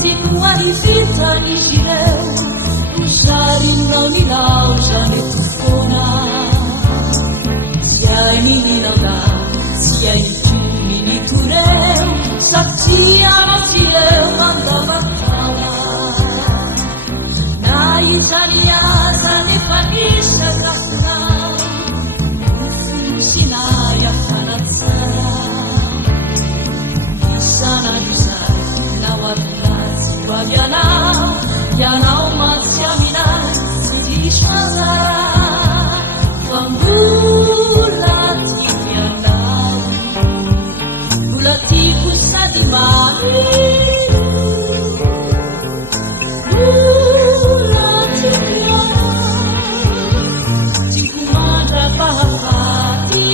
Situai fitani gireu, puxarem não me dá, já me tufona. Se ai menina dá, se ai tu me tureu, satia noite eu mandava cala. Na italiasa ne fanisce grafna, ufushinaia fanazzara. Isana dusai, na wadras, babianau, yanau matsiaminai, sindishazara. Fambulati pianau, bulati kusa di mari. Bulati pianau, cinkumada pahapati.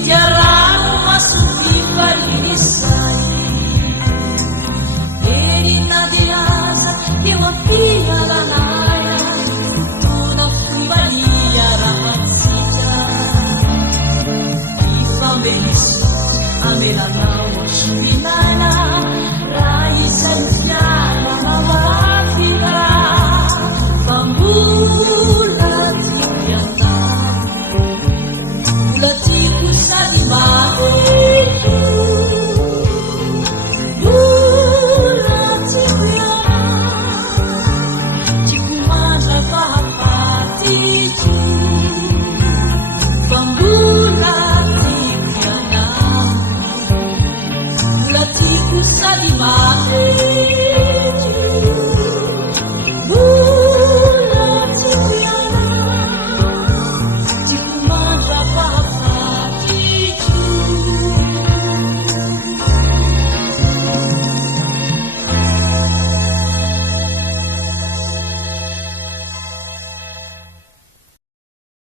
Tiara masuk di pagi